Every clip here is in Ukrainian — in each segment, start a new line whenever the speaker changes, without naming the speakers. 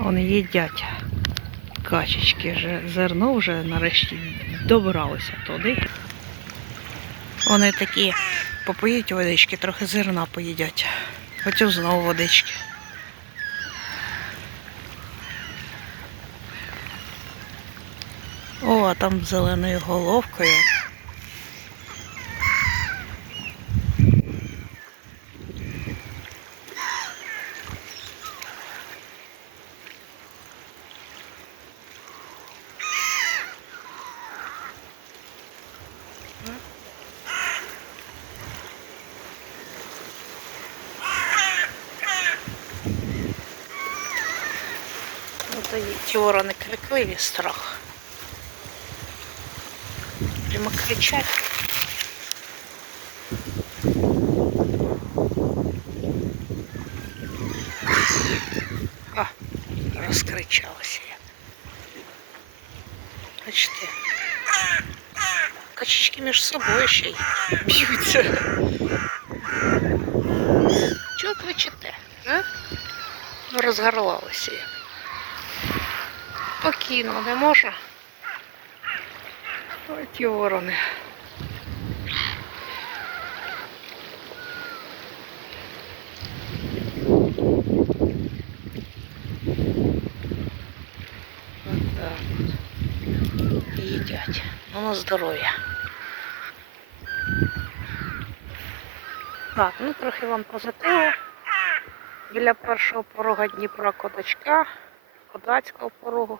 Вони їдять качечки вже зерно вже нарешті добралося туди. Вони такі попоїть водички, трохи зерна поїдять. Потім знову водички. О, а там зеленою головкою. Ну, і ті крикливі страх. Прямо кричать. А, розкричалася я. Бачите. Качечки між собою ще й б'ються. Чого кричите? А? Розгорлалася я. Спокійно, не можна. Ой, ті ворони. Їдять. Ну, на здоров'я. Так, ну трохи вам позитиву. Біля першого порога Дніпра Кодачка, Кодацького порогу,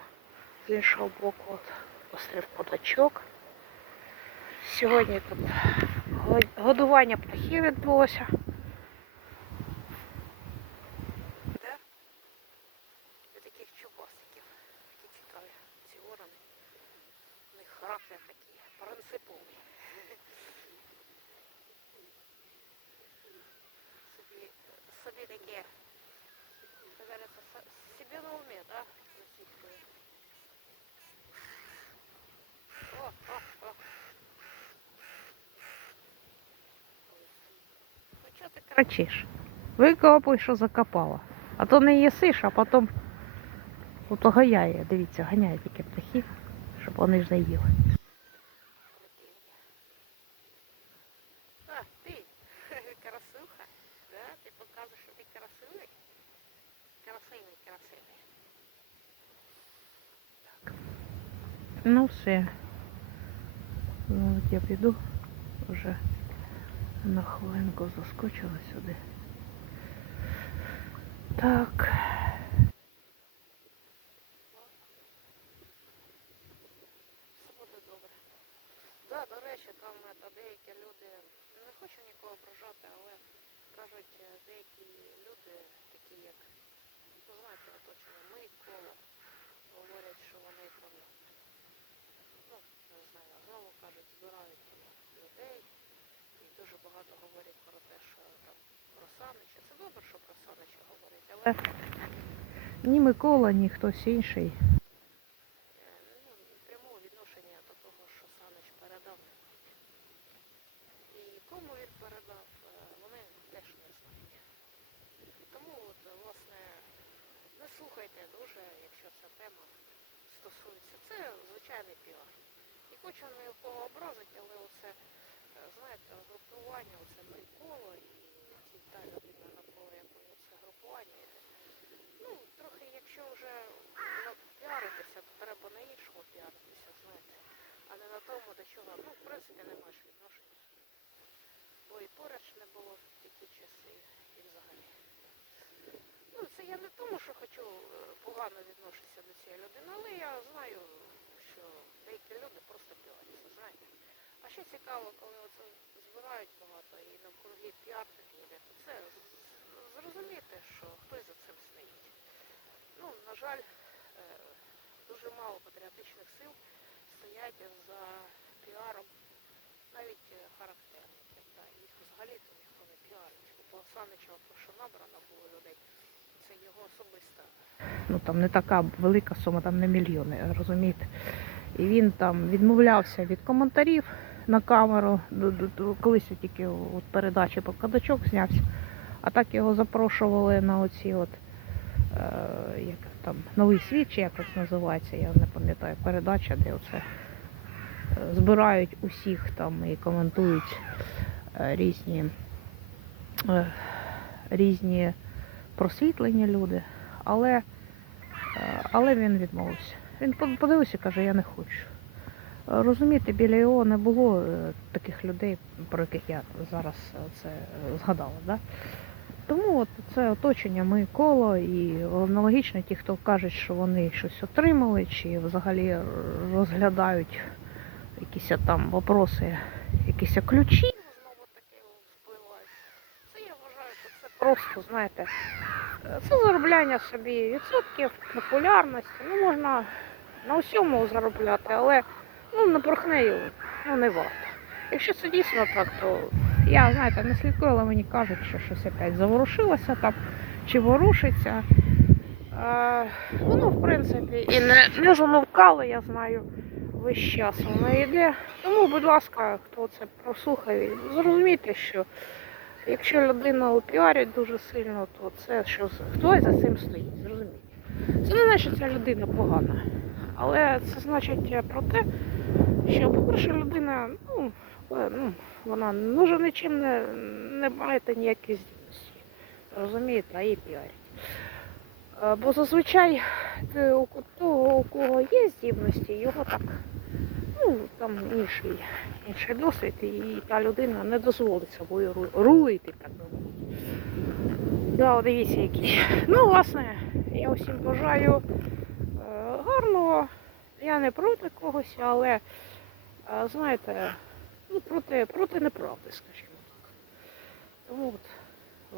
з іншого боку от, острів Кодачок. Сьогодні тут годування птахів відбулося. Таких чубасиків, які цікаві ці ворони. У них характер такий принциповий. Собі, собі такі, як собі на умі, да? Російською. О, о, о. Ну чого ти? Викопуй, що закопала. А то не їсиш, а потім ото ганяє. Дивіться, ганяє тільки птахів, щоб вони ж не їли. А, ти, красуха, да? Ти показуєш, що ти красивий? Красивий, красивий. Так. Ну все. Ну, от я піду вже на хвилинку заскочила сюди. Так. Все буде добре. Да, до речі, там е, деякі люди, не хочу нікого ображати, але кажуть, е, деякі люди, такі як, ну знаєте, оточення, ми коло, говорять, що вони там, ну, не знаю, знову кажуть, збирають там людей. І дуже багато говорять про те, що там про Санича. Це добре, що про Санича говорять, але ні Микола, ні хтось інший. е, Ну, прямого відношення до того, що Санич передав. І кому він передав, е, вони теж не знають. Тому е, власне, не слухайте дуже, якщо ця тема стосується. Це звичайний піар. Не хочу нікого образити, але оце, е, знаєте, групування, оце приколо і та людина навколо якої це групування. йде. Ну, трохи, якщо вже піаритися, то треба на іншому піаритися, знаєте, а не на тому, до чого, ну, в принципі, не маєш відношення. Бо і поруч не було в такі часи, і взагалі. Ну, це я не тому, що хочу е, погано відношуся до цієї людини, але я знаю, що деякі люди просто піаряться, знаєте. А ще цікаво, коли оце збирають багато і навкруги піар такий йде, то це зрозуміти, що хтось за цим стоїть. Ну, на жаль, е, дуже мало патріотичних сил стоять за піаром навіть е, характерників. Та, їх взагалі-то ніхто не піарить. У Санича, що набрано було людей, це його особиста. Ну там не така велика сума, там не мільйони, розумієте. І він там відмовлявся від коментарів на камеру. Колись тільки от передачі по кадачок знявся. А так його запрошували на оці от
е, як там новий світ, чи якось називається, я не пам'ятаю, передача, де оце е, збирають усіх там і коментують е, різні, е, різні просвітлені люди. Але, е, але він відмовився. Він подивився і каже, я не хочу. Розумієте, біля його не було е, таких людей, про яких я зараз е, це е, згадала. Да? Тому от це оточення, ми коло, і аналогічно ті, хто кажуть, що вони щось отримали, чи взагалі розглядають якісь там вопроси, якісь ключі. Це я вважаю, що це просто, знаєте, це заробляння собі відсотків, популярності. Ну, можна на усьому заробляти, але ну, на порхнею ну, не варто. Якщо це дійсно так, то я, знаєте, не слідкую, але мені кажуть, що щось опять заворушилося там, чи ворушиться. Е, воно, в принципі, і не, не замовкало, я знаю, весь час воно йде. Тому, будь ласка, хто це прослухає, зрозумійте, що якщо людина у піарі дуже сильно, то це що хтось за цим стоїть, зрозумійте. Це не значить, що ця людина погана. Але це значить про те, що, по-перше, людина, ну, е, ну вона вже нічим не, не має ніякої здібності. Розумієте, а її піарять. Е, Бо зазвичай у того, у кого є здібності, його так, ну, там інший, інший досвід, і та людина не дозволить собою ру- рулити, так би мовити. Да, дивіться які. Ну, власне, я усім бажаю е, гарного. Я не проти когось, але е, знаєте, ну, проти, проти неправди, скажімо так. Тому от,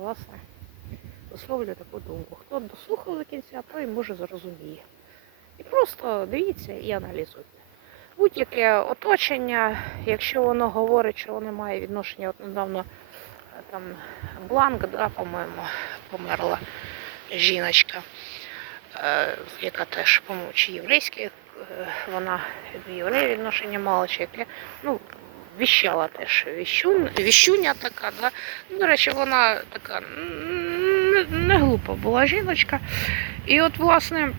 власне, висловлюю таку думку. Хто дослухав до кінця, той може зрозуміє. І просто дивіться і аналізуйте. Будь-яке оточення, якщо воно говорить, що воно має відношення, от недавно е, там Бланк, да, по-моєму, померла жіночка, е, яка теж, по-моєму, чи єврейська, вона до євреїв відношення мала, чи яке, ну, віщала теж віщун, віщуня така, да. Ну, До речі, вона така не, не глупа була жіночка. І от, власне,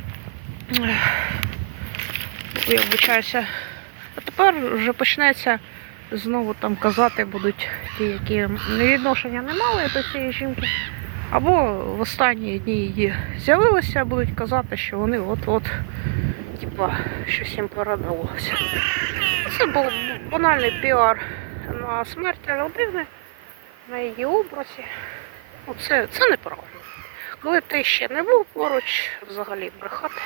я вибачаюся, а тепер вже почнеться знову там казати будуть ті, які відношення не мали до цієї жінки. Або в останні дні її з'явилися, будуть казати, що вони от-от, типа, щось їм передалося. Це був банальний піар на смерті людини, на її образі. Ну, це, неправильно. Коли ти ще не був поруч, взагалі брехати.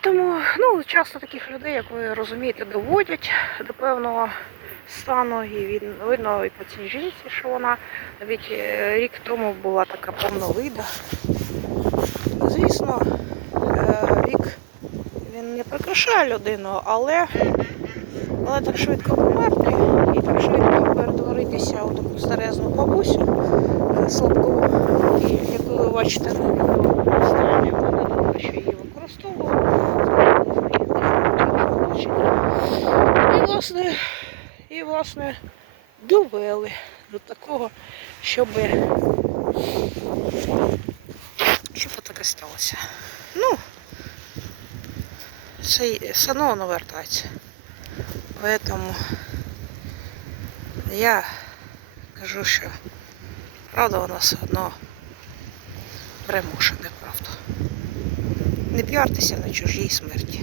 Тому, ну, часто таких людей, як ви розумієте, доводять до певного стану, і видно і по цій жінці, що вона навіть е, рік тому була така повновида. Звісно, е, вік він не прикрашає людину, але, але так швидко померти і так швидко перетворитися у таку старезну бабусю е, слабку, і, яку ви бачите на відео стані, вона добре, що її використовувала. І, власне, і, власне, довели до такого, щоб, щоб таке сталося. Ну, це санон вертається. Поэтому я кажу, що правда у нас одно примушене, правда. Не п'ятися на чужій смерті.